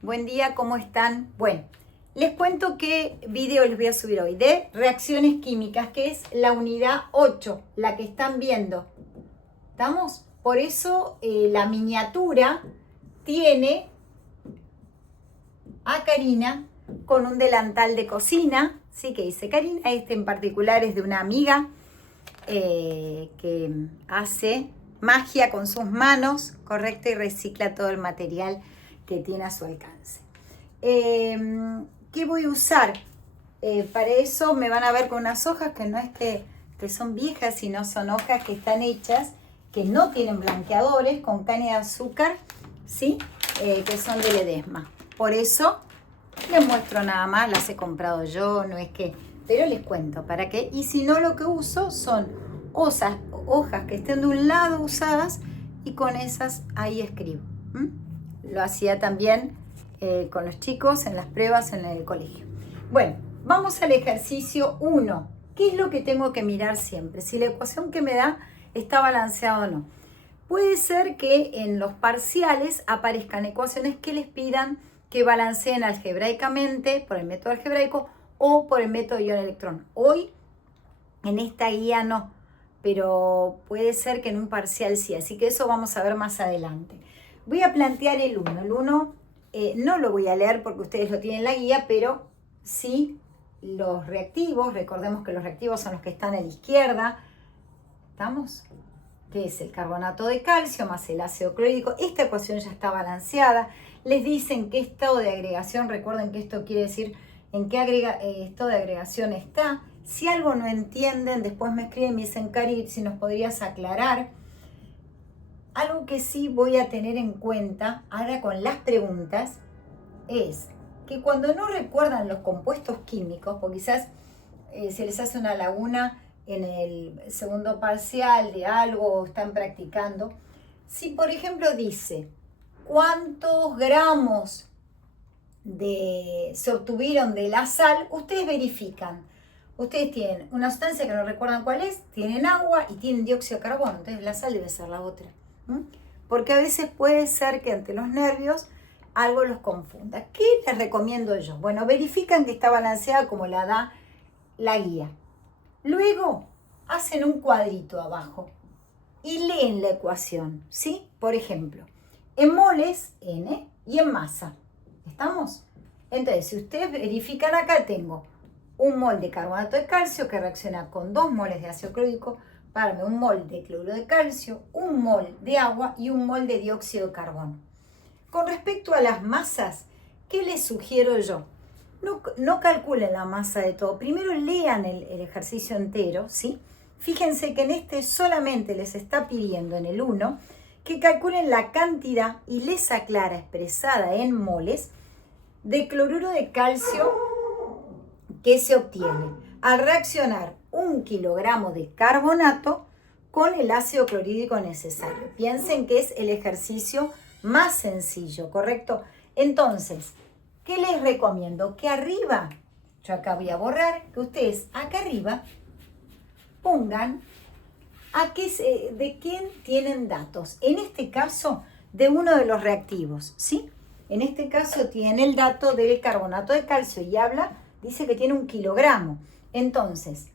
Buen día, ¿cómo están? Bueno, les cuento qué video les voy a subir hoy de reacciones químicas, que es la unidad 8, la que están viendo. ¿Estamos? Por eso la miniatura tiene a Karina con un delantal de cocina, ¿sí? Que dice Karina. Este en particular es de una amiga que hace magia con sus manos, correcto, y recicla todo el material que tiene a su alcance. ¿Qué voy a usar? Para eso me van a ver con unas hojas que no es que son viejas, sino son hojas que están hechas, que no tienen blanqueadores, con caña de azúcar, ¿sí? Que son de Ledesma. Por eso les muestro nada más, las he comprado yo, no es que... Pero les cuento, ¿para qué? Y si no, lo que uso son hojas que estén de un lado usadas y con esas ahí escribo. Lo hacía también con los chicos en las pruebas en el colegio. Bueno, vamos al ejercicio 1. ¿Qué es lo que tengo que mirar siempre? Si la ecuación que me da está balanceada o no. Puede ser que en los parciales aparezcan ecuaciones que les pidan que balanceen algebraicamente por el método algebraico o por el método ion-electrón. Hoy en esta guía no, pero puede ser que en un parcial sí, así que eso vamos a ver más adelante. Voy a plantear el 1. El 1 no lo voy a leer porque ustedes lo tienen en la guía, pero sí los reactivos. Recordemos que los reactivos son los que están a la izquierda. ¿Estamos? Que es el carbonato de calcio más el ácido clorhídrico. Esta ecuación ya está balanceada. Les dicen qué estado de agregación, recuerden que esto quiere decir en qué estado de agregación está. Si algo no entienden, después me escriben y me dicen, Cari, si nos podrías aclarar. Algo que sí voy a tener en cuenta ahora con las preguntas es que cuando no recuerdan los compuestos químicos, porque quizás se les hace una laguna en el segundo parcial de algo o están practicando, si por ejemplo dice cuántos gramos se obtuvieron de la sal, ustedes verifican. Ustedes tienen una sustancia que no recuerdan cuál es, tienen agua y tienen dióxido de carbono, entonces la sal debe ser la otra. Porque a veces puede ser que ante los nervios algo los confunda. ¿Qué les recomiendo yo? Bueno, verifican que está balanceada como la da la guía. Luego hacen un cuadrito abajo y leen la ecuación, ¿sí? Por ejemplo, en moles, N, y en masa. ¿Estamos? Entonces, si ustedes verifican acá, tengo un mol de carbonato de calcio que reacciona con 2 moles de ácido clorhídrico para darme un mol de cloruro de calcio, un mol de agua y un mol de dióxido de carbono. Con respecto a las masas, ¿qué les sugiero yo? No calculen la masa de todo. Primero lean el ejercicio entero, ¿sí? Fíjense que en este solamente les está pidiendo en el 1 que calculen la cantidad y les aclara expresada en moles de cloruro de calcio que se obtiene al reaccionar 1 kilogramo de carbonato con el ácido clorhídrico necesario. Piensen que es el ejercicio más sencillo, ¿correcto? Entonces, ¿qué les recomiendo? Que arriba, yo acá voy a borrar, que ustedes acá arriba pongan de quién tienen datos. En este caso, de uno de los reactivos, ¿sí? En este caso tiene el dato del carbonato de calcio y dice que tiene 1 kilogramo. Entonces,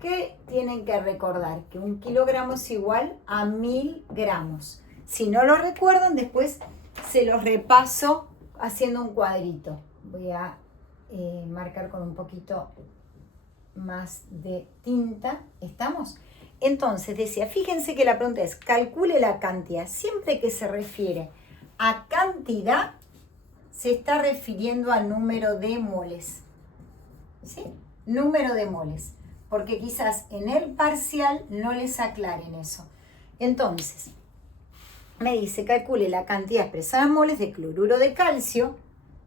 ¿qué tienen que recordar? Que 1 kilogramo es igual a 1000 gramos. Si no lo recuerdan, después se los repaso haciendo un cuadrito. Voy a marcar con un poquito más de tinta. ¿Estamos? Entonces, decía, fíjense que la pregunta es, calcule la cantidad. Siempre que se refiere a cantidad, se está refiriendo al número de moles. ¿Sí? Número de moles. Porque quizás en el parcial no les aclaren eso. Entonces, me dice, calcule la cantidad expresada en moles de cloruro de calcio,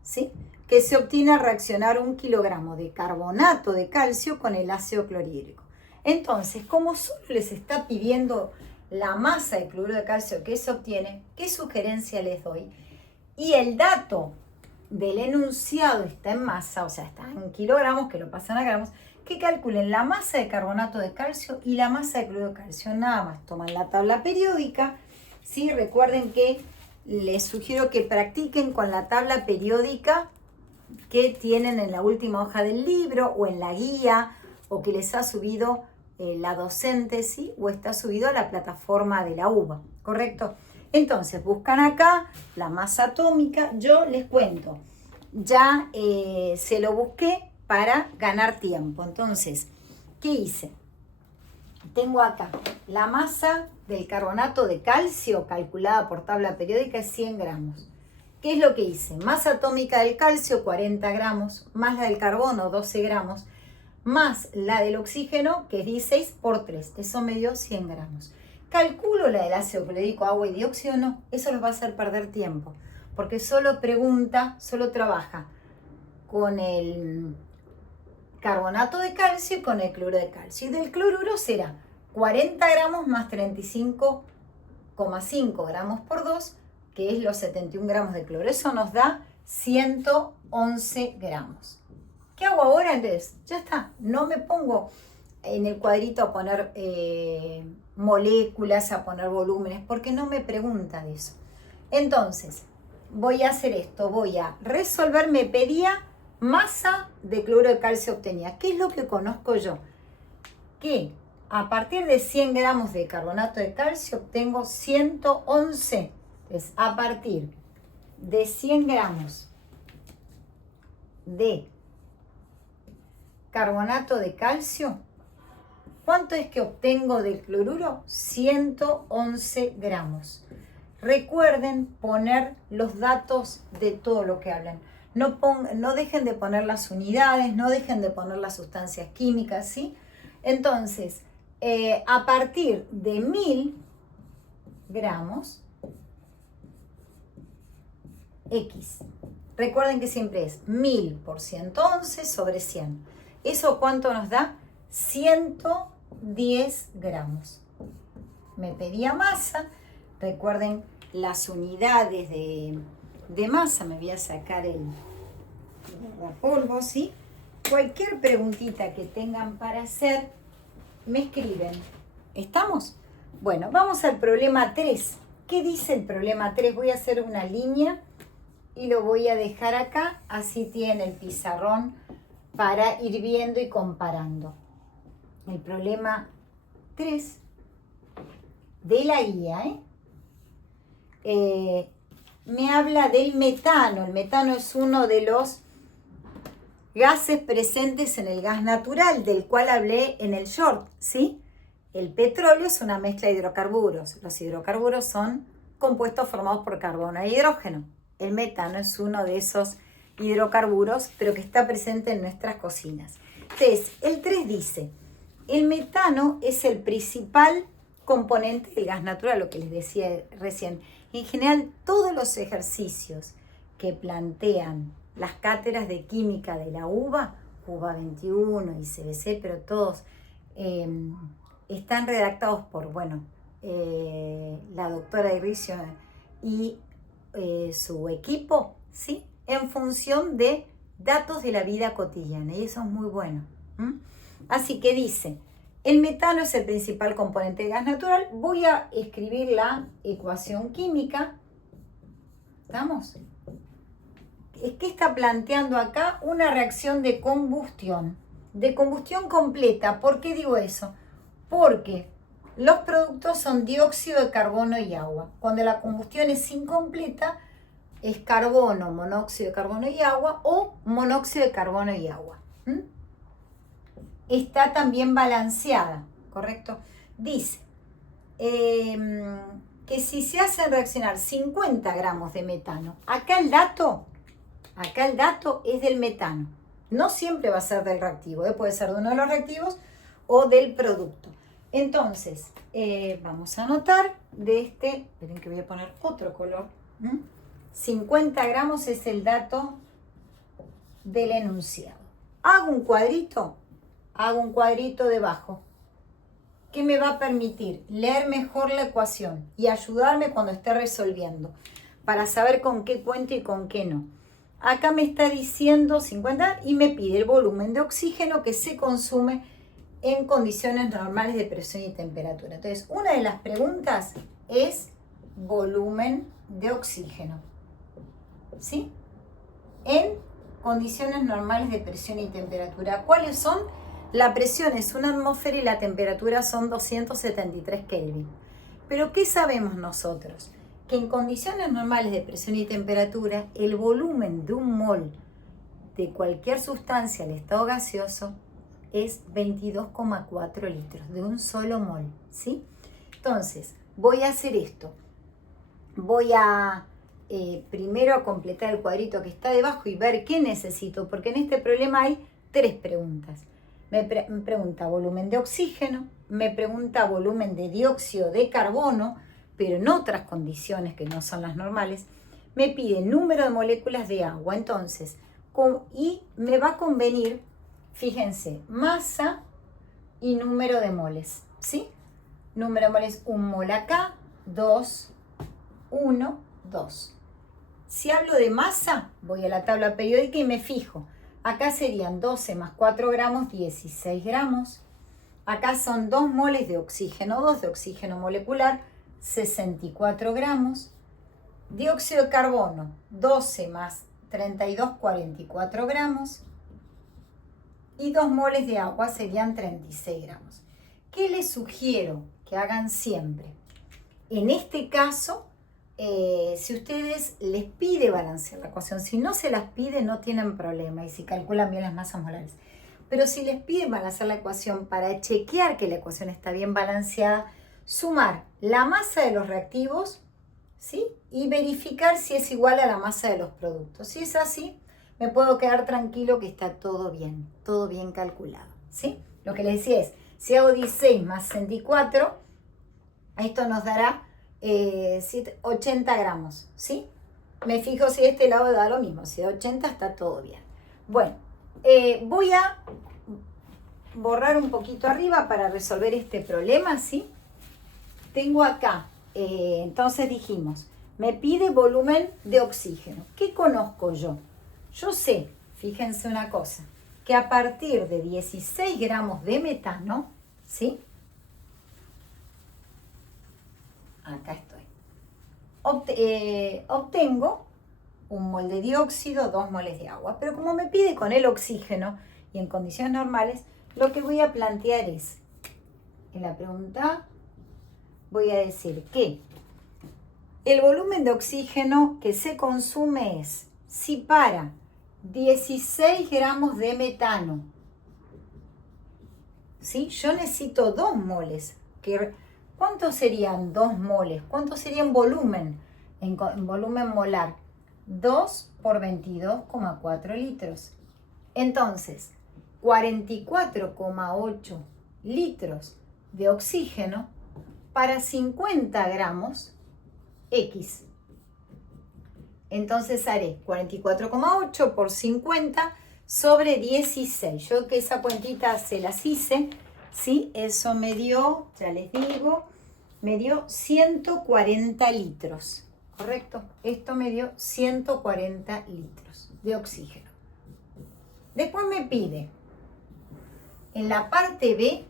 ¿sí? Que se obtiene al reaccionar 1 kilogramo de carbonato de calcio con el ácido clorhídrico. Entonces, como solo les está pidiendo la masa de cloruro de calcio que se obtiene, ¿qué sugerencia les doy? Y el dato del enunciado está en masa, o sea, está en kilogramos, que lo pasan a gramos, que calculen la masa de carbonato de calcio y la masa de cloruro de calcio. Nada más, toman la tabla periódica, ¿sí? Recuerden que les sugiero que practiquen con la tabla periódica que tienen en la última hoja del libro o en la guía o que les ha subido la docente, ¿sí? O está subido a la plataforma de la UBA, ¿correcto? Entonces, buscan acá la masa atómica. Yo les cuento, ya se lo busqué para ganar tiempo. Entonces, ¿qué hice? Tengo acá la masa del carbonato de calcio calculada por tabla periódica es 100 gramos. ¿Qué es lo que hice? Masa atómica del calcio, 40 gramos, más la del carbono, 12 gramos, más la del oxígeno, que es 16 por 3. Eso me dio 100 gramos. Calculo la del ácido clorhídrico, agua y dióxido, no. Eso los va a hacer perder tiempo, porque solo trabaja con el carbonato de calcio y con el cloruro de calcio. Y del cloruro será 40 gramos más 35,5 gramos por 2, que es los 71 gramos de cloro. Eso nos da 111 gramos. ¿Qué hago ahora entonces? Ya está, no me pongo en el cuadrito a poner moléculas, a poner volúmenes, porque no me pregunta de eso. Entonces, voy a hacer esto, voy a resolver, me pedía masa de cloruro de calcio obtenida. ¿Qué es lo que conozco yo? Que a partir de 100 gramos de carbonato de calcio obtengo 111. Entonces, a partir de 100 gramos de carbonato de calcio, ¿cuánto es que obtengo del cloruro? 111 gramos. Recuerden poner los datos de todo lo que hablan. No dejen de poner las unidades, no dejen de poner las sustancias químicas, ¿sí? Entonces, a partir de 1000 gramos, X. Recuerden que siempre es 1000 por 111 sobre 100. ¿Eso cuánto nos da? 110 gramos. Me pedía masa. Recuerden las unidades de masa. Me voy a sacar el polvo, ¿sí? Cualquier preguntita que tengan para hacer, me escriben. ¿Estamos? Bueno, vamos al problema 3. ¿Qué dice el problema 3? Voy a hacer una línea y lo voy a dejar acá, así tiene el pizarrón para ir viendo y comparando. El problema 3 de la guía, me habla del metano. El metano es uno de los gases presentes en el gas natural, del cual hablé en el short, ¿sí? El petróleo es una mezcla de hidrocarburos. Los hidrocarburos son compuestos formados por carbono e hidrógeno. El metano es uno de esos hidrocarburos, pero que está presente en nuestras cocinas. Entonces, el 3 dice, el metano es el principal componente del gas natural, lo que les decía recién. En general, todos los ejercicios que plantean las cátedras de química de la UBA 21 y CBC, pero todos están redactados por, la doctora Irricio y su equipo, ¿sí? En función de datos de la vida cotidiana, y eso es muy bueno. Así que dice, el metano es el principal componente de gas natural. Voy a escribir la ecuación química. ¿Estamos? ¿Qué está planteando acá? Una reacción de combustión completa. ¿Por qué digo eso? Porque los productos son dióxido de carbono y agua. Cuando la combustión es incompleta, es carbono, monóxido de carbono y agua, o monóxido de carbono y agua. Está también balanceada, ¿correcto? Dice que si se hacen reaccionar 50 gramos de metano, acá el dato es del metano. No siempre va a ser del reactivo, puede ser de uno de los reactivos o del producto. Entonces, vamos a anotar esperen que voy a poner otro color. 50 gramos es el dato del enunciado. Hago un cuadrito debajo que me va a permitir leer mejor la ecuación y ayudarme cuando esté resolviendo para saber con qué cuento y con qué no. Acá me está diciendo 50 y me pide el volumen de oxígeno que se consume en condiciones normales de presión y temperatura. Entonces, una de las preguntas es volumen de oxígeno, ¿sí? En condiciones normales de presión y temperatura. ¿Cuáles son? La presión es una atmósfera y la temperatura son 273 Kelvin. Pero ¿qué sabemos nosotros? Que en condiciones normales de presión y temperatura, el volumen de un mol de cualquier sustancia al estado gaseoso es 22,4 litros, de un solo mol, ¿sí? Entonces, voy a hacer esto. Voy a primero completar el cuadrito que está debajo y ver qué necesito, porque en este problema hay 3 preguntas. Me pregunta volumen de oxígeno, me pregunta volumen de dióxido de carbono, pero en otras condiciones que no son las normales. Me pide número de moléculas de agua, entonces, y me va a convenir, fíjense, masa y número de moles, ¿sí? Número de moles, 1 mol acá, 2, 1, 2. Si hablo de masa, voy a la tabla periódica y me fijo. Acá serían 12 más 4 gramos, 16 gramos. Acá son 2 moles de oxígeno, 2 de oxígeno molecular, 64 gramos. Dióxido de carbono, 12 más 32, 44 gramos. Y 2 moles de agua serían 36 gramos. ¿Qué les sugiero que hagan siempre? En este caso, si ustedes les pide balancear la ecuación, si no se las pide no tienen problema y si calculan bien las masas molares. Pero si les piden balancear la ecuación para chequear que la ecuación está bien balanceada, sumar la masa de los reactivos, ¿sí? Y verificar si es igual a la masa de los productos. Si es así, me puedo quedar tranquilo que está todo bien calculado, ¿sí? Lo que les decía es, si hago 16 más 64, esto nos dará 80 gramos, ¿sí? Me fijo si este lado da lo mismo, si da 80 está todo bien. Bueno, voy a borrar un poquito arriba para resolver este problema, ¿sí? Tengo acá, entonces dijimos, me pide volumen de oxígeno. ¿Qué conozco yo? Yo sé, fíjense una cosa, que a partir de 16 gramos de metano, ¿sí? Acá estoy. Obtengo 1 mol de dióxido, 2 moles de agua. Pero como me pide con el oxígeno y en condiciones normales, lo que voy a plantear es, en la pregunta voy a decir que el volumen de oxígeno que se consume es, si para 16 gramos de metano, ¿sí? Yo necesito 2 moles. ¿Cuántos serían 2 moles? ¿Cuánto sería en volumen? En volumen molar. 2 por 22,4 litros. Entonces, 44,8 litros de oxígeno para 50 gramos X. Entonces haré 44,8 por 50 sobre 16. Yo que esa cuentita se las hice, ¿sí? Eso me dio, ya les digo, me dio 140 litros. ¿Correcto? Esto me dio 140 litros de oxígeno. Después me pide, en la parte B,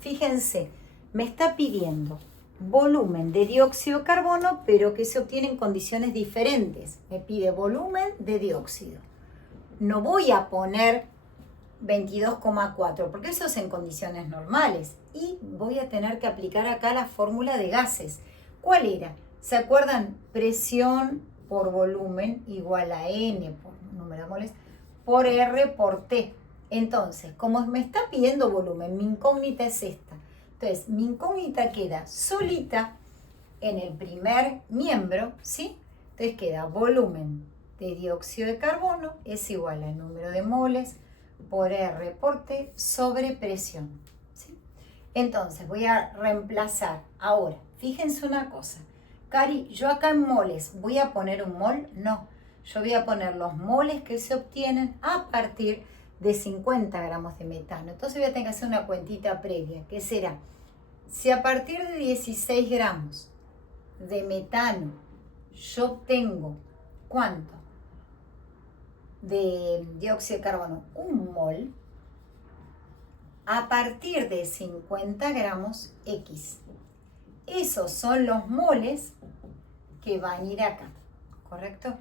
fíjense, me está pidiendo volumen de dióxido de carbono, pero que se obtiene en condiciones diferentes. Me pide volumen de dióxido. No voy a poner 22,4 porque eso es en condiciones normales. Y voy a tener que aplicar acá la fórmula de gases. ¿Cuál era? ¿Se acuerdan? Presión por volumen igual a N por número de moles por R por T. Entonces, como me está pidiendo volumen, mi incógnita es esta. Entonces, mi incógnita queda solita en el primer miembro, ¿sí? Entonces queda volumen de dióxido de carbono es igual al número de moles por R por T sobre presión, ¿sí? Entonces, voy a reemplazar. Ahora, fíjense una cosa. Cari, yo acá en moles, ¿voy a poner un mol? No, yo voy a poner los moles que se obtienen a partir de 50 gramos de metano. Entonces voy a tener que hacer una cuentita previa, que será, si a partir de 16 gramos de metano yo obtengo, ¿cuánto? De dióxido de carbono, 1 mol, a partir de 50 gramos X. Esos son los moles que van a ir acá, ¿correcto?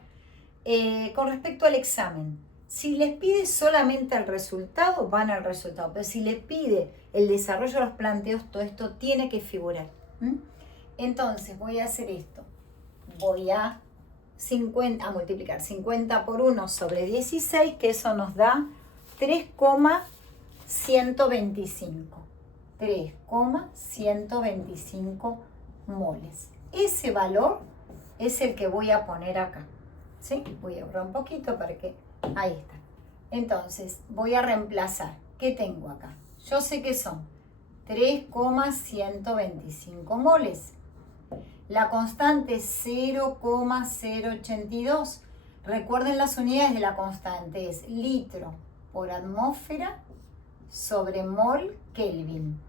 Con respecto al examen, si les pide solamente el resultado, van al resultado, pero si les pide el desarrollo de los planteos, todo esto tiene que figurar. Entonces voy a hacer esto, voy a multiplicar 50 por 1 sobre 16, que eso nos da 3,125. 3,125 moles. Ese valor es el que voy a poner acá. ¿Sí? Voy a borrar un poquito para que... Ahí está. Entonces, voy a reemplazar. ¿Qué tengo acá? Yo sé que son 3,125 moles. La constante es 0,082. Recuerden las unidades de la constante. Es litro por atmósfera sobre mol Kelvin.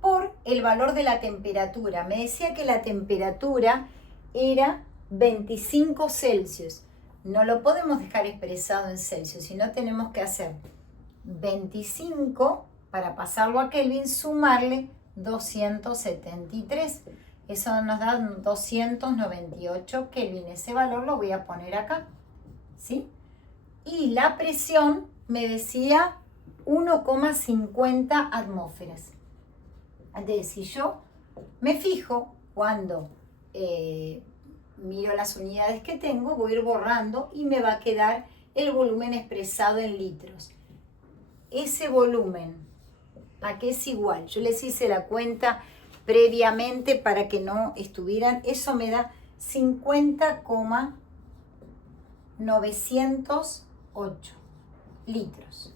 Por el valor de la temperatura. Me decía que la temperatura era 25 Celsius. No lo podemos dejar expresado en Celsius, sino tenemos que hacer 25 para pasarlo a Kelvin, sumarle 273. Eso nos da 298 Kelvin. Ese valor lo voy a poner acá, ¿sí? Y la presión me decía 1,50 atmósferas. Entonces, si yo me fijo cuando miro las unidades que tengo, voy a ir borrando y me va a quedar el volumen expresado en litros. Ese volumen, ¿a qué es igual? Yo les hice la cuenta previamente para que no estuvieran. Eso me da 50,908 litros.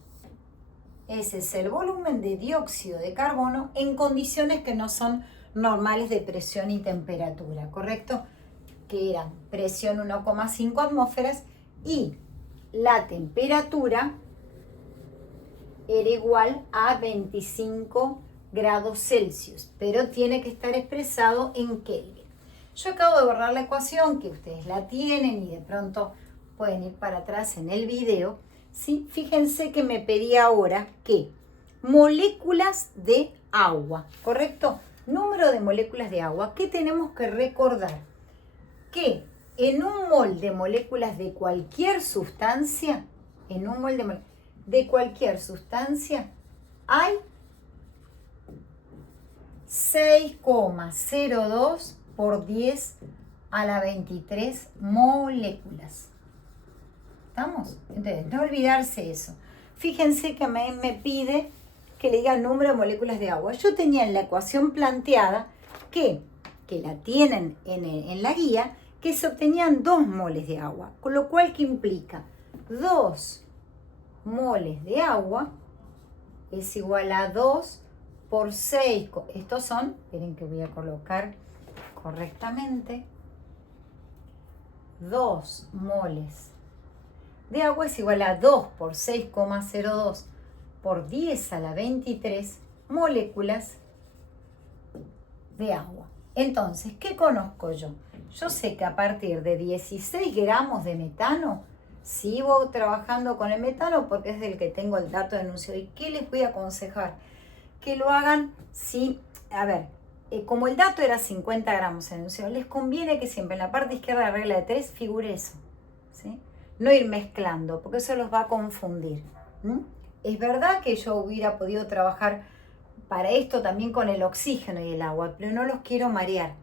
Ese es el volumen de dióxido de carbono en condiciones que no son normales de presión y temperatura, ¿correcto? Que eran presión 1,5 atmósferas y la temperatura era igual a 25 grados Celsius, pero tiene que estar expresado en Kelvin. Yo acabo de borrar la ecuación, que ustedes la tienen y de pronto pueden ir para atrás en el video. ¿Sí? Fíjense que me pedía ahora que moléculas de agua, ¿correcto? Número de moléculas de agua. ¿Qué tenemos que recordar? Que en un mol de moléculas de cualquier sustancia, hay 6,02 por 10 a la 23 moléculas. ¿Estamos? Entonces, no olvidarse eso. Fíjense que me pide que le diga el número de moléculas de agua. Yo tenía en la ecuación planteada que la tienen en la guía, que se obtenían 2 moles de agua, con lo cual que implica 2 moles de agua es igual a 2 por 6. Estos son, esperen que voy a colocar correctamente, 2 moles de agua es igual a 2 por 6,02 por 10 a la 23 moléculas de agua. Entonces, ¿qué conozco yo? Yo sé que a partir de 16 gramos de metano, sigo trabajando con el metano porque es del que tengo el dato enunciado. ¿Y qué les voy a aconsejar? Que lo hagan como el dato era 50 gramos enunciado, les conviene que siempre en la parte izquierda de la regla de 3 figure eso, ¿sí? No ir mezclando, porque eso los va a confundir. Es verdad que yo hubiera podido trabajar para esto también con el oxígeno y el agua, pero no los quiero marear.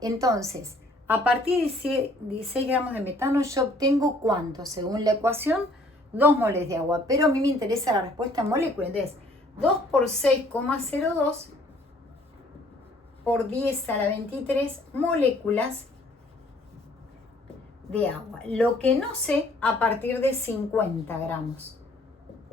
Entonces, a partir de 16 gramos de metano, yo obtengo ¿cuánto? Según la ecuación, 2 moles de agua, pero a mí me interesa la respuesta en molécula. Entonces, 2 por 6,02 por 10 a la 23 moléculas de agua. Lo que no sé a partir de 50 gramos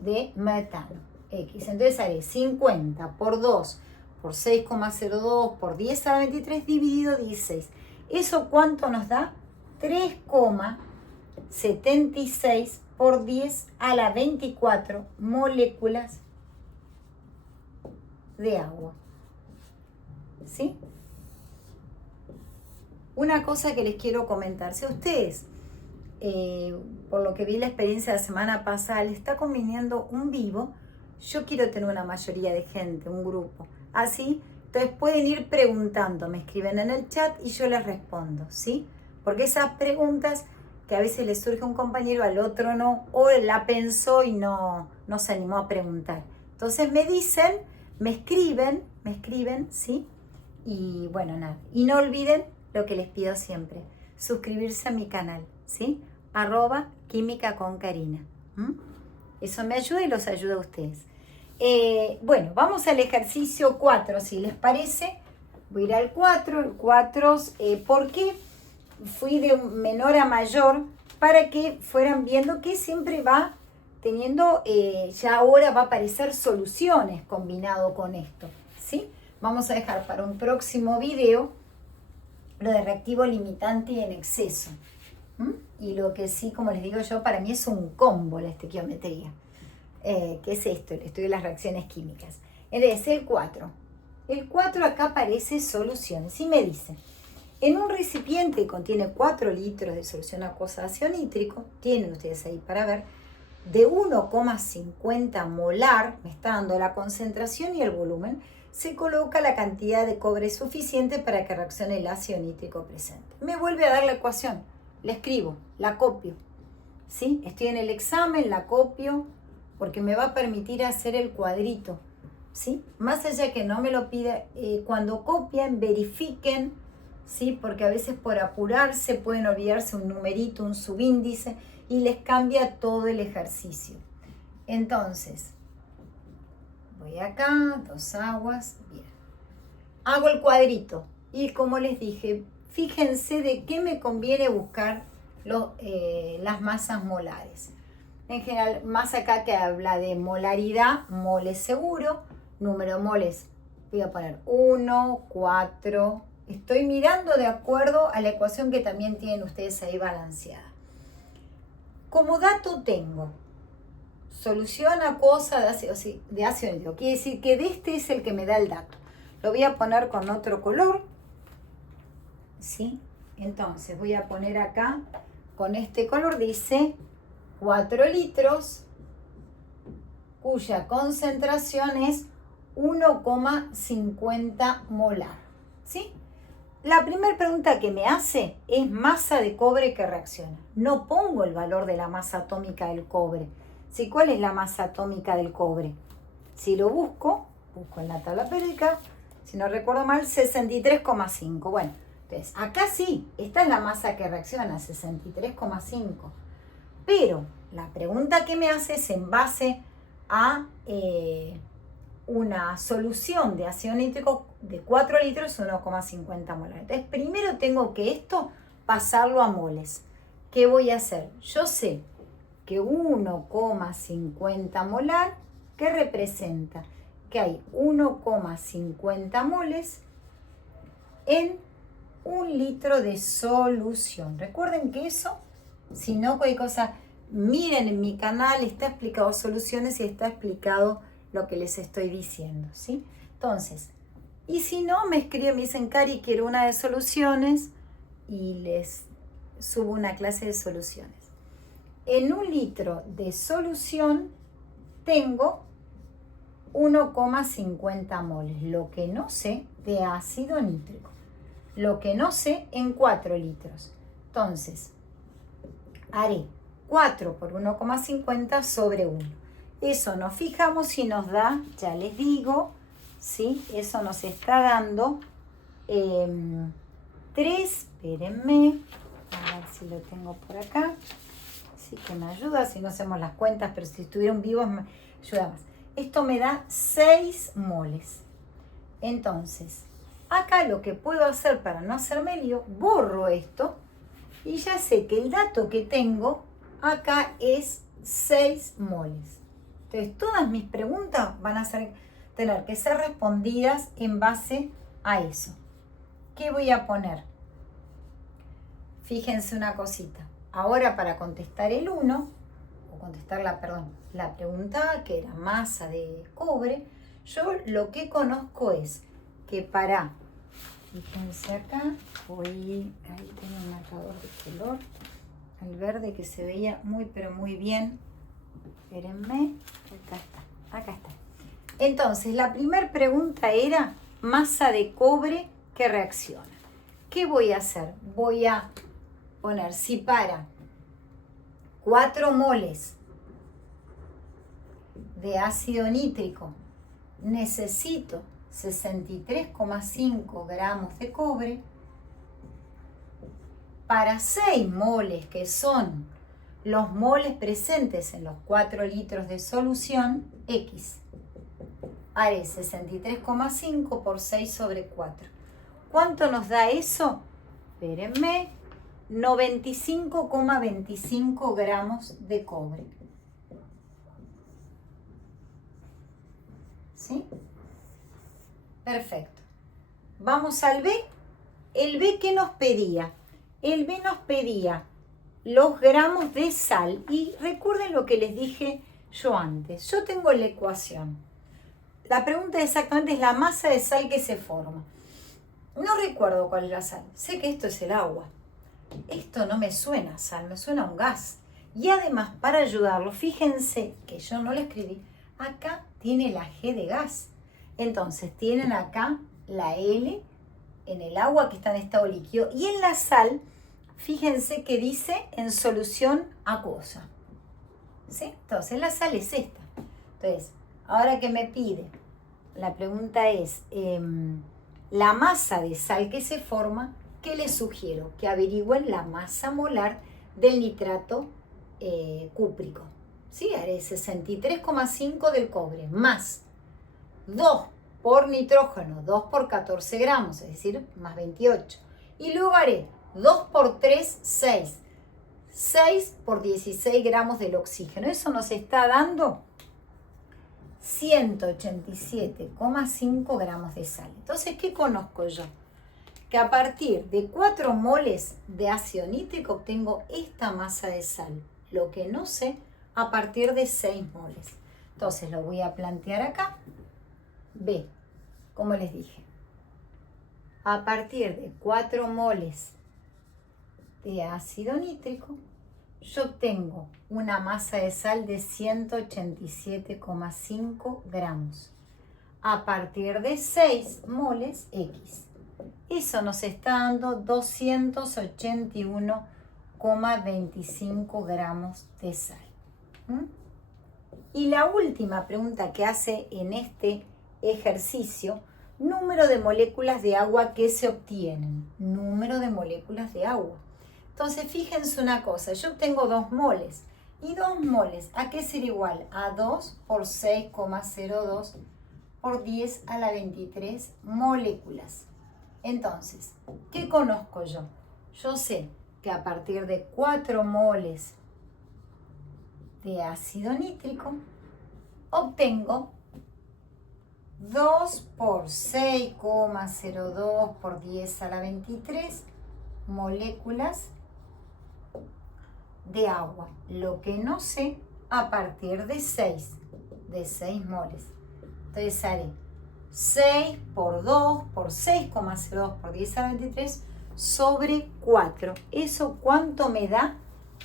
de metano X. Entonces haré 50 por 2 por 6,02 por 10 a la 23 dividido 16. ¿Eso cuánto nos da? 3,76 por 10 a la 24 moléculas de agua. ¿Sí? Una cosa que les quiero comentar, si a ustedes, por lo que vi la experiencia de la semana pasada, les está conviniendo un vivo, yo quiero tener una mayoría de gente, un grupo. Así Entonces pueden ir preguntando, me escriben en el chat y yo les respondo, ¿sí? Porque esas preguntas que a veces le surge a un compañero, al otro no, o la pensó y no se animó a preguntar. Entonces me dicen, me escriben, ¿sí? Y bueno, nada. Y no olviden lo que les pido siempre, suscribirse a mi canal, ¿sí? @Química con Karina. Eso me ayuda y los ayuda a ustedes. Bueno, vamos al ejercicio 4, si les parece. Voy a ir al 4. El 4, ¿por qué fui de menor a mayor? Para que fueran viendo que siempre va teniendo, ya ahora va a aparecer soluciones combinado con esto, ¿sí? Vamos a dejar para un próximo video lo de reactivo limitante en exceso. Y lo que sí, como les digo yo, para mí es un combo la estequiometría. ¿Qué es esto? El estudio de las reacciones químicas. Entonces, el 4. El 4 acá aparece soluciones. Y me dice, en un recipiente que contiene 4 litros de solución acuosa de ácido nítrico, tienen ustedes ahí para ver, de 1,50 molar, me está dando la concentración y el volumen, se coloca la cantidad de cobre suficiente para que reaccione el ácido nítrico presente. Me vuelve a dar la ecuación, la escribo, la copio, ¿sí? Estoy en el examen, la copio, porque me va a permitir hacer el cuadrito, ¿sí? Más allá que no me lo pida, cuando copien, verifiquen, ¿sí? Porque a veces por apurarse pueden olvidarse un numerito, un subíndice, y les cambia todo el ejercicio. Entonces, voy acá, 2 aguas, bien. Hago el cuadrito y como les dije, fíjense de qué me conviene buscar las masas molares. En general, más acá que habla de molaridad, moles seguro, número de moles, voy a poner 1, 4. Estoy mirando de acuerdo a la ecuación que también tienen ustedes ahí balanceada. Como dato tengo solución acuosa de ácido nítrico. Quiere decir que de este es el que me da el dato. Lo voy a poner con otro color, ¿sí? Entonces voy a poner acá, con este color dice 4 litros, cuya concentración es 1,50 molar, ¿sí? La primera pregunta que me hace es masa de cobre que reacciona. No pongo el valor de la masa atómica del cobre. ¿Sí? ¿Cuál es la masa atómica del cobre? Si lo busco en la tabla periódica, si no recuerdo mal, 63,5. Bueno, entonces acá sí, esta es la masa que reacciona, 63,5. Pero la pregunta que me hace es en base a una solución de ácido nítrico de 4 litros, 1,50 molar. Entonces, primero tengo que esto pasarlo a moles. ¿Qué voy a hacer? Yo sé que 1,50 molar, ¿qué representa? Que hay 1,50 moles en 1 litro de solución. Recuerden que eso, si no cualquier cosa, miren en mi canal, está explicado soluciones y está explicado lo que les estoy diciendo, ¿sí? Entonces, y si no, me escriben, me dicen, Cari, quiero una de soluciones y les subo una clase de soluciones. En 1 litro de solución tengo 1,50 moles, lo que no sé de ácido nítrico, lo que no sé en 4 litros. Entonces, haré 4 por 1,50 sobre 1. Eso nos fijamos y nos da, ya les digo, ¿sí? Eso nos está dando 3, espérenme, a ver si lo tengo por acá, sí que me ayuda, si no hacemos las cuentas, pero si estuvieron vivos me ayuda más. Esto me da 6 moles. Entonces, acá lo que puedo hacer para no hacerme lío, borro esto y ya sé que el dato que tengo acá es 6 moles. Entonces, todas mis preguntas van a tener que ser respondidas en base a eso. ¿Qué voy a poner? Fíjense una cosita. Ahora para contestar el 1, o contestar la pregunta que era masa de cobre, yo lo que conozco es que para, fíjense acá, ahí tengo un marcador de color, el verde que se veía muy pero muy bien. Espérenme, acá está. Entonces, la primera pregunta era masa de cobre que reacciona. ¿Qué voy a hacer? Voy a poner, si para 4 moles de ácido nítrico necesito 63,5 gramos de cobre, para 6 moles, que son los moles presentes en los 4 litros de solución, X. Haré 63,5 por 6 sobre 4. ¿Cuánto nos da eso? Espérenme, 95,25 gramos de cobre. ¿Sí? Perfecto. Vamos al B. El B, ¿qué nos pedía? El B nos pedía los gramos de sal. Y recuerden lo que les dije yo antes. Yo tengo la ecuación. La pregunta exactamente es la masa de sal que se forma. No recuerdo cuál es la sal. Sé que esto es el agua. Esto no me suena a sal, me suena a un gas. Y además, para ayudarlo, fíjense que yo no lo escribí. Acá tiene la G de gas. Entonces, tienen acá la L en el agua que está en estado líquido. Y en la sal, fíjense que dice en solución acuosa. ¿Sí? Entonces, la sal es esta. Entonces, ahora que me pide, la pregunta es, la masa de sal que se forma, ¿qué les sugiero? Que averigüen la masa molar del nitrato cúprico. ¿Sí? Haré 63,5 del cobre más 2 por nitrógeno, 2 por 14 gramos, es decir, más 28. Y luego haré 2 por 3, 6. 6 por 16 gramos del oxígeno. Eso nos está dando 187,5 gramos de sal. Entonces, ¿qué conozco yo? Que a partir de 4 moles de ácido nítrico obtengo esta masa de sal. Lo que no sé, a partir de 6 moles. Entonces, lo voy a plantear acá. B, como les dije. A partir de 4 moles de ácido nítrico, yo obtengo una masa de sal de 187,5 gramos. A partir de 6 moles, X. Eso nos está dando 281,25 gramos de sal. Y la última pregunta que hace en este ejercicio, número de moléculas de agua que se obtienen. Número de moléculas de agua. Entonces, fíjense una cosa, yo obtengo 2 moles. Y 2 moles, ¿a qué será igual? A 2 por 6,02 por 10 a la 23 moléculas. Entonces, ¿qué conozco yo? Yo sé que a partir de 4 moles de ácido nítrico, obtengo 2 por 6,02 por 10 a la 23 moléculas de agua. Lo que no sé, a partir de 6 moles. Entonces haré 6 por 2 por 6,02 por 10 a la 23 sobre 4. ¿Eso cuánto me da?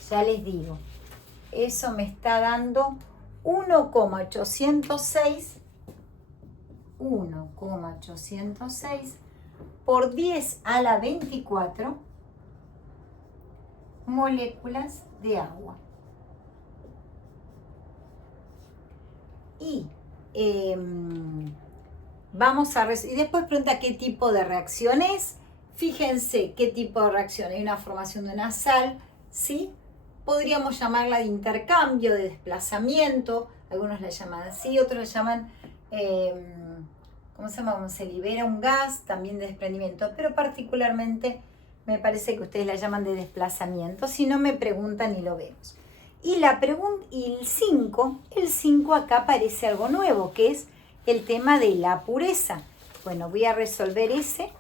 Ya les digo. Eso me está dando 1,806 por 10 a la 24 moléculas de agua. Y vamos a... Y después pregunta qué tipo de reacción es. Fíjense qué tipo de reacción. Hay una formación de una sal, ¿sí? Podríamos llamarla de intercambio, de desplazamiento. Algunos la llaman así, otros la llaman... ¿cómo se llama? Se libera un gas, también de desprendimiento, pero particularmente me parece que ustedes la llaman de desplazamiento. Si no me preguntan y lo vemos. Y el 5 acá aparece algo nuevo, que es el tema de la pureza. Bueno, voy a resolver ese,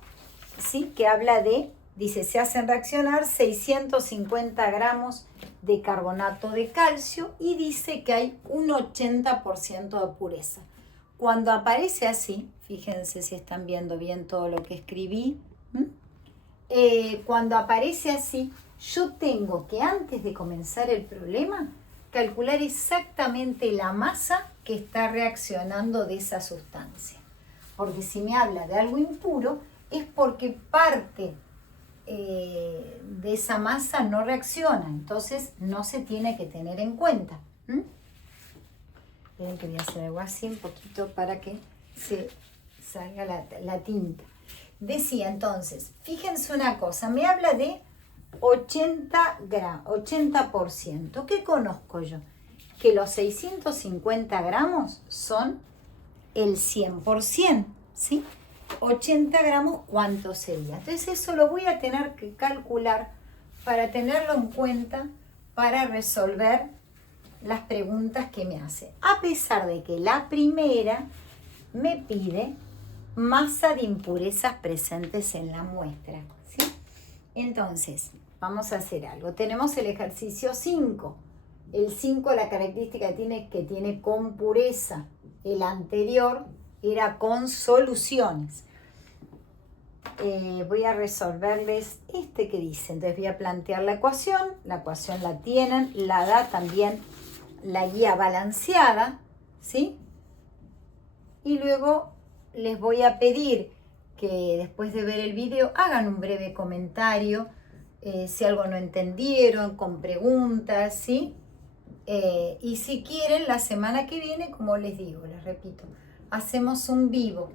¿sí? Que habla de, dice, se hacen reaccionar 650 gramos de carbonato de calcio y dice que hay un 80% de pureza. Cuando aparece así, fíjense si están viendo bien todo lo que escribí, cuando aparece así, yo tengo que antes de comenzar el problema, calcular exactamente la masa que está reaccionando de esa sustancia. Porque si me habla de algo impuro, es porque parte de esa masa no reacciona. Entonces no se tiene que tener en cuenta. Miren que voy a hacer algo así un poquito para que se salga la tinta. Decía entonces, fíjense una cosa, me habla de 80%. ¿Qué conozco yo? Que los 650 gramos son el 100%, ¿sí? 80 gramos, ¿cuánto sería? Entonces eso lo voy a tener que calcular para tenerlo en cuenta para resolver las preguntas que me hace. A pesar de que la primera me pide masa de impurezas presentes en la muestra, ¿sí? Entonces, vamos a hacer algo. Tenemos el ejercicio 5. El 5, la característica que tiene con pureza. El anterior era con soluciones. Voy a resolverles este que dice. Entonces voy a plantear la ecuación la tienen, la da también la guía balanceada, ¿sí? Y luego les voy a pedir que después de ver el video hagan un breve comentario, si algo no entendieron, con preguntas, ¿sí? Y si quieren, la semana que viene, como les digo, les repito, hacemos un vivo.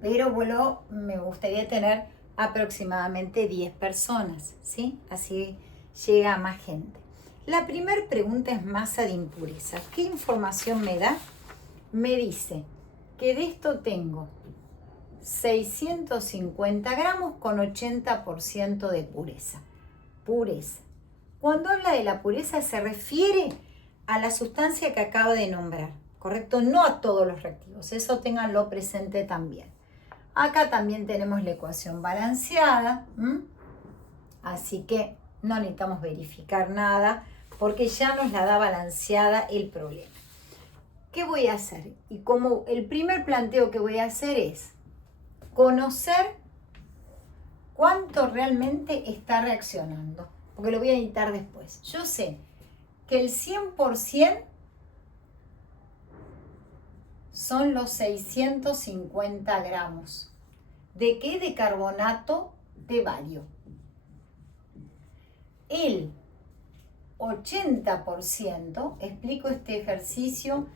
Pero bueno, me gustaría tener aproximadamente 10 personas, ¿sí? Así llega a más gente. La primera pregunta es masa de impureza. ¿Qué información me da? Me dice que de esto tengo 650 gramos con 80% de pureza. Pureza. Cuando habla de la pureza se refiere a la sustancia que acabo de nombrar, ¿correcto? No a todos los reactivos, eso ténganlo presente también. Acá también tenemos la ecuación balanceada, así que no necesitamos verificar nada porque ya nos la da balanceada el problema. ¿Qué voy a hacer? Y como el primer planteo que voy a hacer es conocer cuánto realmente está reaccionando, porque lo voy a editar después. Yo sé que el 100% son los 650 gramos. ¿De qué? De carbonato de bario. El 80%, explico este ejercicio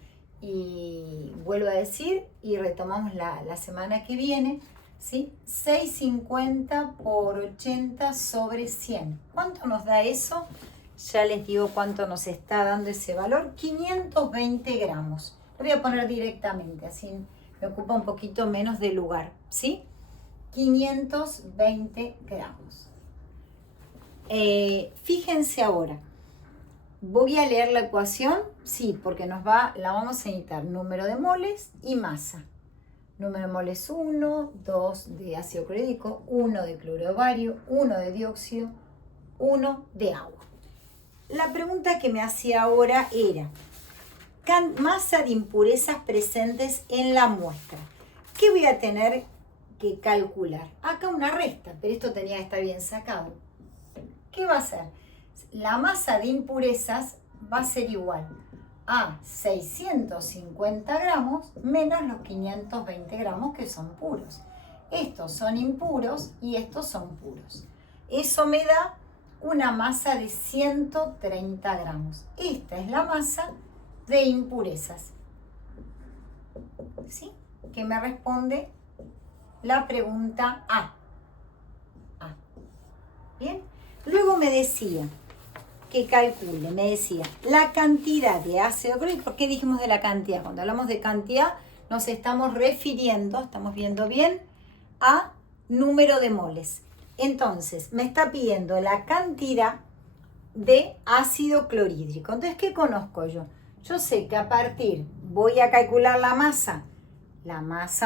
y vuelvo a decir y retomamos la semana que viene, ¿sí? 650 por 80 sobre 100. ¿Cuánto nos da eso? Ya les digo cuánto nos está dando ese valor. 520 gramos. Lo voy a poner directamente, así me ocupa un poquito menos de lugar, ¿sí? 520 gramos. Fíjense ahora. ¿Voy a leer la ecuación? Sí, porque la vamos a necesitar número de moles y masa. Número de moles 1, 2 de ácido clorhídrico, 1 de cloruro de bario, 1 de dióxido, 1 de agua. La pregunta que me hacía ahora era, masa de impurezas presentes en la muestra. ¿Qué voy a tener que calcular? Acá una resta, pero esto tenía que estar bien sacado. ¿Qué va a ser? La masa de impurezas va a ser igual a 650 gramos menos los 520 gramos que son puros. Estos son impuros y estos son puros. Eso me da una masa de 130 gramos. Esta es la masa de impurezas. ¿Sí? Que me responde la pregunta A. ¿Bien? Luego me decía que calcule, me decía la cantidad de ácido clorhídrico. ¿Qué dijimos de la cantidad? Cuando hablamos de cantidad nos estamos refiriendo, estamos viendo bien, a número de moles. Entonces, me está pidiendo la cantidad de ácido clorhídrico. Entonces, ¿qué conozco yo? Yo sé que a partir, voy a calcular la masa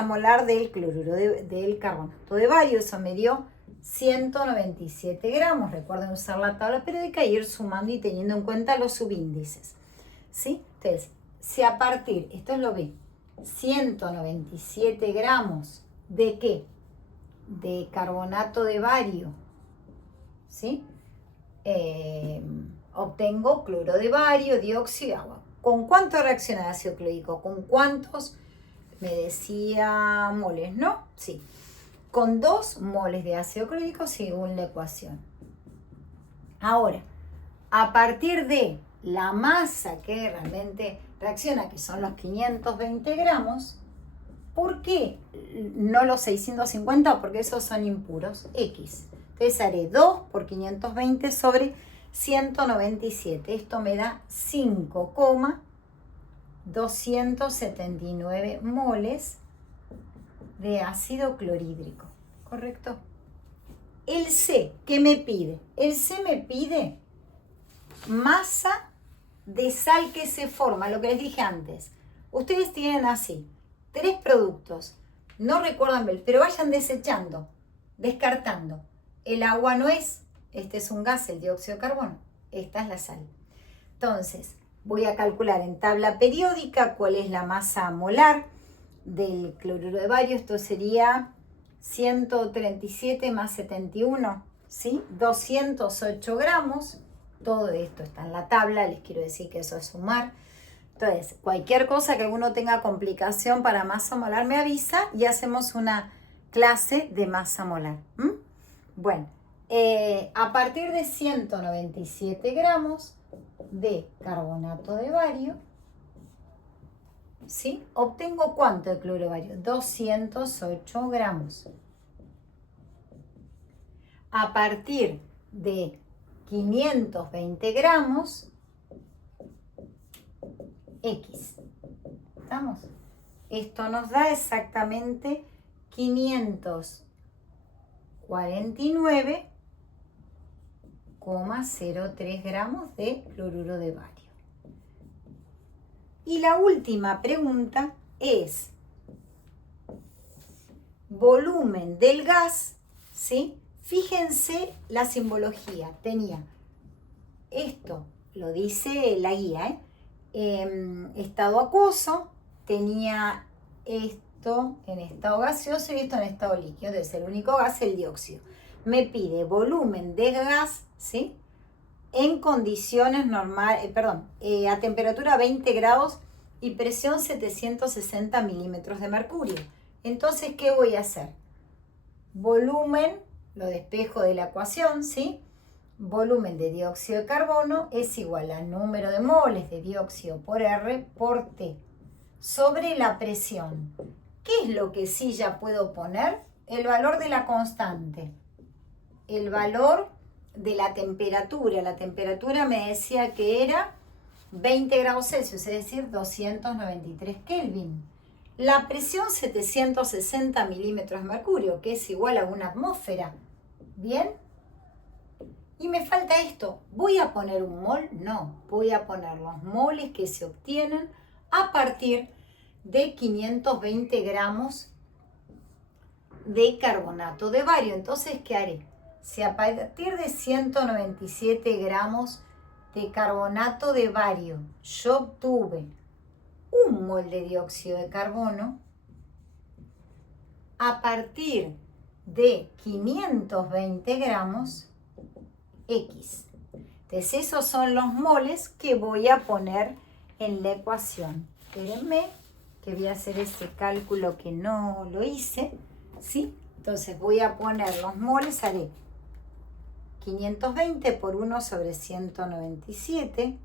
molar del cloruro del carbonato de bario, eso me dio 197 gramos. Recuerden usar la tabla periódica y ir sumando y teniendo en cuenta los subíndices, ¿sí? Entonces, si a partir, esto es lo B, 197 gramos de ¿qué? De carbonato de bario, ¿sí? Obtengo cloro de bario, dióxido y agua. ¿Con cuánto reacciona el ácido clorhídrico? ¿Con cuántos me decía moles, ¿no? Sí. Con 2 moles de ácido clorhídrico según la ecuación. Ahora, a partir de la masa que realmente reacciona, que son los 520 gramos, ¿por qué no los 650? Porque esos son impuros, X. Entonces haré 2 por 520 sobre 197. Esto me da 5,279 moles de ácido clorhídrico. ¿Correcto? El C, ¿qué me pide? El C me pide masa de sal que se forma, lo que les dije antes. Ustedes tienen así 3 productos, no recuerdan ver, pero vayan desechando, descartando. El agua no es, este es un gas, el dióxido de carbono, esta es la sal. Entonces, voy a calcular en tabla periódica cuál es la masa molar del cloruro de bario. Esto sería 137 más 71, ¿sí? 208 gramos. Todo esto está en la tabla, les quiero decir que eso es sumar. Entonces, cualquier cosa que uno tenga complicación para masa molar me avisa y hacemos una clase de masa molar. Bueno, a partir de 197 gramos de carbonato de bario, ¿sí? Obtengo ¿cuánto de cloruro de bario? 208 gramos. A partir de 520 gramos, X. ¿Estamos? Esto nos da exactamente 549,03 gramos de cloruro de bario. Y la última pregunta es volumen del gas, ¿sí? Fíjense la simbología. Tenía esto, lo dice la guía, estado acuoso, tenía esto en estado gaseoso y esto en estado líquido. Entonces el único gas es el dióxido. Me pide volumen de gas, ¿sí? En condiciones normales, a temperatura 20 grados y presión 760 milímetros de mercurio. Entonces, ¿qué voy a hacer? Volumen, lo despejo de la ecuación, ¿sí? Volumen de dióxido de carbono es igual al número de moles de dióxido por R por T sobre la presión. ¿Qué es lo que sí ya puedo poner? El valor de la constante. El valor de la temperatura. La temperatura me decía que era 20 grados Celsius, es decir, 293 Kelvin. La presión 760 milímetros de mercurio, que es igual a una atmósfera. ¿Bien? Y me falta esto. ¿Voy a poner un mol? No. Voy a poner los moles que se obtienen a partir de 520 gramos de carbonato de bario. Entonces, ¿qué haré? Si a partir de 197 gramos de carbonato de bario yo obtuve un mol de dióxido de carbono, a partir de 520 gramos, X. Entonces esos son los moles que voy a poner en la ecuación. Espérenme que voy a hacer ese cálculo que no lo hice, ¿sí? Entonces voy a poner los moles, haré 520 por 1 sobre 197.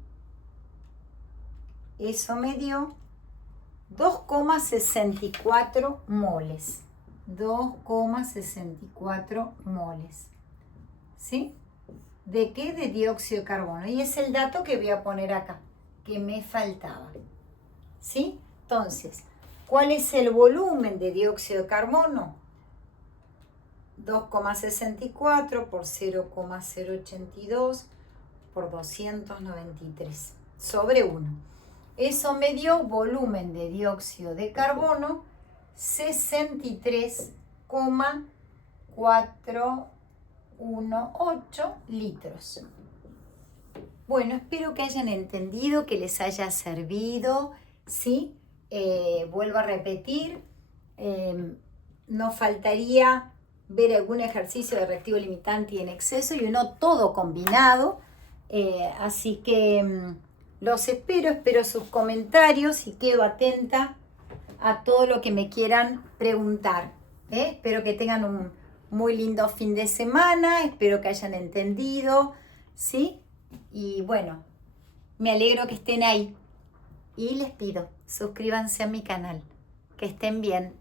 Eso me dio 2,64 moles. 2,64 moles. ¿Sí? ¿De qué? De dióxido de carbono. Y es el dato que voy a poner acá, que me faltaba. ¿Sí? Entonces, ¿cuál es el volumen de dióxido de carbono? 2,64 por 0,082 por 293 sobre 1. Eso me dio volumen de dióxido de carbono 63,418 litros. Bueno, espero que hayan entendido, que les haya servido, ¿sí? Vuelvo a repetir, nos faltaría ver algún ejercicio de reactivo limitante y en exceso y uno todo combinado, así que los espero sus comentarios y quedo atenta a todo lo que me quieran preguntar. Espero que tengan un muy lindo fin de semana, espero que hayan entendido, ¿sí? Y bueno, me alegro que estén ahí. Y les pido, suscríbanse a mi canal. Que estén bien.